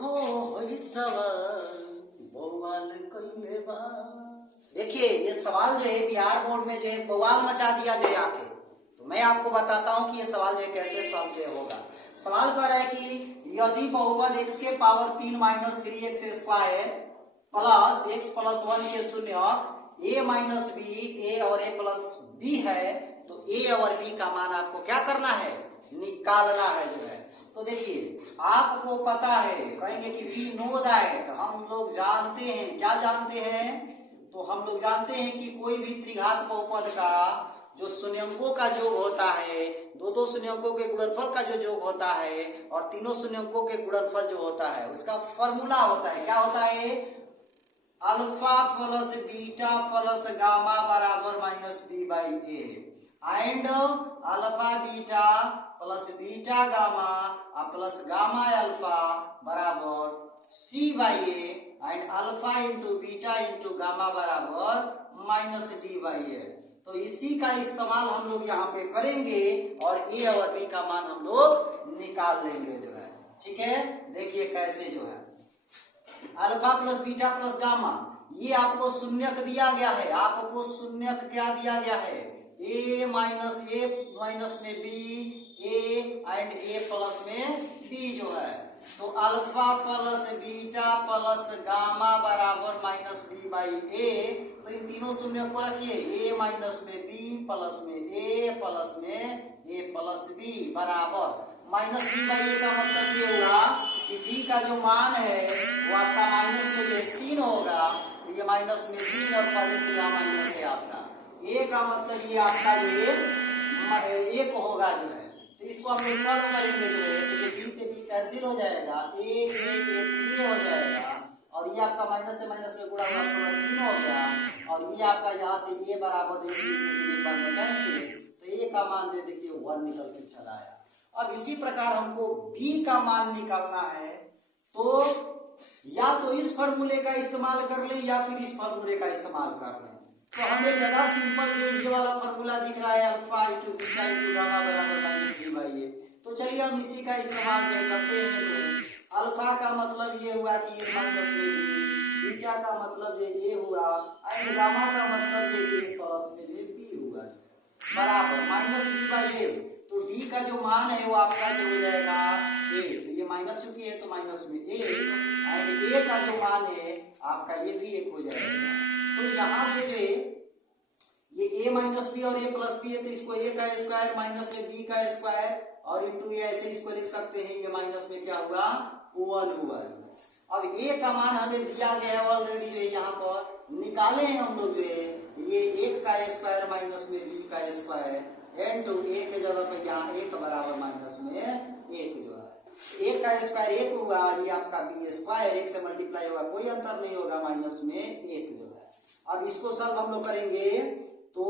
देखो इस सवाल बवाल कइले बा। देखिए ये सवाल जो है बिहार बोर्ड में जो है बवाल मचा दिया जो है आके। तो मैं आपको बताता हूँ कि ये सवाल जो है कैसे सॉल्व जो होगा। सवाल कह रहा है कि यदि बहुपद x के power 3 minus 3x square plus x plus 1 के शून्य a माइनस बी a और a प्लस बी है तो a और b का मान आपको क्या करना है, निकालना है जो है। तो देखिए आपको पता है, कहेंगे कि वी नो दैट, हम लोग जानते हैं। क्या जानते हैं? तो हम लोग जानते हैं कि कोई भी त्रिघात बहुपद का जो शून्यंकों का योग होता है, दो शून्यंकों के गुणनफल का जो योग होता है और तीनों शून्यंकों के गुणनफल जो होता है उसका फॉर्मूला होता है। क्या होता है? Alpha plus beta plus gamma बराबर minus b by a and alpha beta plus beta gamma plus gamma alpha बराबर c by a and alpha into beta into gamma बराबर माइनस डी बाई ए। तो इसी का इस्तेमाल हम लोग यहाँ पे करेंगे और ए और बी का मान हम लोग निकाल लेंगे जो है। ठीक है, देखिए कैसे जो है alpha plus beta plus gamma, ये आपको शून्यक दिया गया है। आपको शून्यक क्या दिया गया है? ए माइनस में b a and a plus में बी जो है। तो alpha plus beta plus gamma बराबर माइनस बी बाई ए। तो इन तीनों शून्य को रखिए, ए माइनस में बी प्लस में ए प्लस में ए प्लस बी बराबर माइनस बी बाई ए का मतलब ये होगा कि बी का जो मान है वो आपका माइनस में जो 3 होगा, तो ये माइनस में 3 और पहले से यहाँ माइनस है आपका। ए का मतलब ये आपका जो है 1 होगा जो है। तो इसको हम लोग सॉल्व करेंगे जो है, तो ये बी से बी कैंसिल हो जाएगा, ए 3 हो जाएगा और ये आपका माइनस से माइनस में गुणा हुआ प्लस 3 हो गया और ये आपका यहाँ से ए बराबर जो है कैंसिल। तो ए का मान जो है देखिए 1 निकल के चला आया। अब इसी प्रकार हमको b का मान निकालना है, तो या तो इस फॉर्मूले का इस्तेमाल कर ले या फिर इस फॉर्मूले का इस्तेमाल कर ले। तो हमें ज्यादा सिंपल ये वाला फॉर्मूला दिख रहा है alpha into beta into gamma बराबर माइनस बी बाई ए। तो चलिए हम इसी का इस्तेमाल करते हैं। अल्फा का मतलब ये हुआ कि ये माइनस में बी, बीटा का मतलब ये हुआ एंड गामा का मतलब ये प्लस में बी हुआ बराबर माइनस बी बाई ए। तो डी का जो मान है वो आपका जो हो जाएगा ए, तो ये माइनस चुकी है तो माइनस में ए एंड ए का जो मान है आपका ये भी 1 हो जाएगा। तो यहाँ से जो है ये a माइनस बी और a प्लस बी है, तो इसको a का स्क्वायर माइनस में b का स्क्वायर और इंटू ए ऐसे इसको लिख सकते हैं। ये माइनस में क्या हुआ 1 हुआ। अब a का मान हमें दिया गया है ऑलरेडी जो है यहाँ पर निकाले हैं हम लोग जो है, ये 1 का स्क्वायर माइनस में b का स्क्वायर एन टू ए के जगह पर यहाँ 1 बराबर माइनस में 1 जो है 1 का स्क्वायर 1 हुआ, ये आपका बी स्क्वायर 1 से मल्टीप्लाई होगा, कोई अंतर नहीं होगा, माइनस में 1 जो है। अब इसको सॉल्व हम लोग करेंगे तो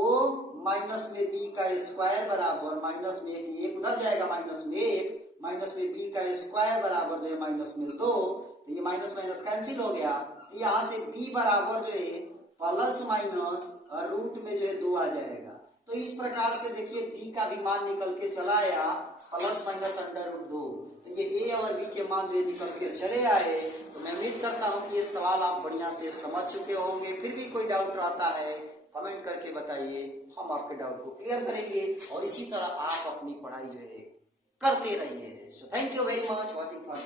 माइनस में बी का स्क्वायर बराबर माइनस में 1 उधर जाएगा माइनस में 1 माइनस में बी का स्क्वायर बराबर जो है माइनस में 2, तो ये माइनस माइनस कैंसिल हो गया। तो यहाँ से बी बराबर जो है प्लस माइनस रूट में जो है 2 आ जाएगा। तो इस प्रकार से देखिए b का भी मान निकल के चला आया प्लस माइनस अंडर रूट 2। तो ये a और b के मान जो है निकल के चले आए। तो मैं उम्मीद करता हूँ कि ये सवाल आप बढ़िया से समझ चुके होंगे। फिर भी कोई डाउट रहता है कमेंट करके बताइए, हम आपके डाउट को क्लियर करेंगे और इसी तरह आप अपनी पढ़ाई जो है करते रहिए। So thank you very much watching for